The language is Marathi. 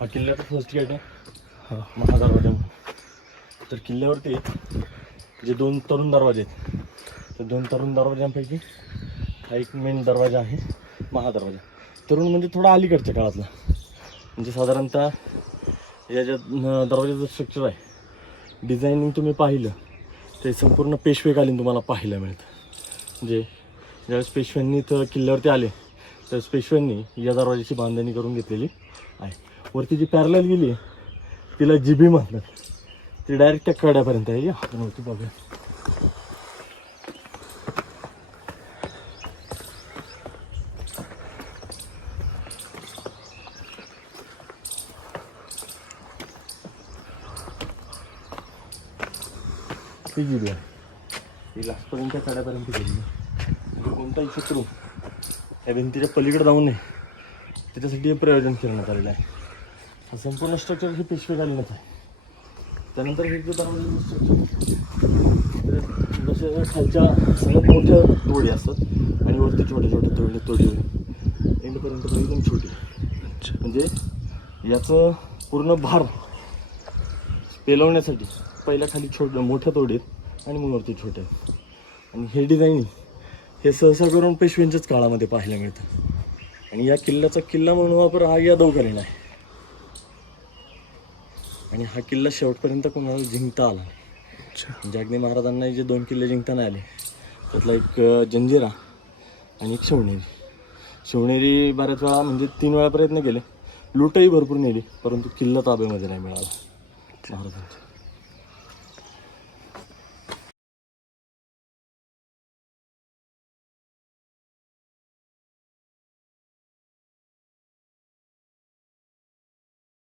हा किल्ल्याचा फर्स्ट गेट आहे. हा. महादरवाजा म्हणून. तर किल्ल्यावरती जे दोन तरुण दरवाजे आहेत त्या दोन तरुण दरवाजांपैकी हा एक मेन दरवाजा आहे महादरवाजा. तरुण म्हणजे थोडा अलीकडच्या काळातला. म्हणजे साधारणतः या ज्या अं, दरवाजाचं स्ट्रक्चर आहे डिझायनिंग तुम्ही पाहिलं ते संपूर्ण पेशवेकालीन तुम्हाला पाहायला मिळतं. म्हणजे ज्यावेळेस पेशव्यांनी इथं किल्ल्यावरती आले त्यावेळेस पेशव्यांनी या दरवाजाची बांधणी करून घेतलेली आहे. वरती जी पॅरल गेली आहे तिला जिबी म्हणतात. ती डायरेक्ट त्या कड्यापर्यंत आहे. या आपण वरती बघूया. ती जिबी आहे. ती लास्टपर्यंत कड्यापर्यंत गेली म्हणजे कोणताही शत्रू या भिंतीच्या पलीकडे जाऊ नये त्याच्यासाठी हे प्रयोजन करण्यात आलेलं आहे. हा संपूर्ण स्ट्रक्चर हे पेशवेकालीनच आहे. त्यानंतर हे जे जसे खालच्या सगळ्यात मोठ्या तोडी असतात आणि वरती छोटे छोटे तोडले तोडी एंडपर्यंत एकदम छोटी. म्हणजे याचं पूर्ण भार पेलवण्यासाठी पहिल्या खाली छोट मोठ्या तोडीत आणि मग वरती छोट्या. आणि हे डिझाईनिंग हे सहसा करून पेशव्यांच्याच काळामध्ये पाहायला मिळतं. आणि या किल्ल्याचा किल्ला म्हणून वापर हा यादवकालीन आहे आणि हा किल्ला शेवटपर्यंत कोणाला जिंकता आला नाही. अच्छा. म्हणजे महाराजांना जे दोन किल्ले जिंकता नाही आले त्यातला एक जंजिरा आणि एक शिवनेरी शिवनेरी बऱ्याच वेळा म्हणजे तीन वेळा प्रयत्न केले. लुटही भरपूर नेली परंतु किल्ला ताब्यामध्ये नाही मिळाला. महाराजांच्या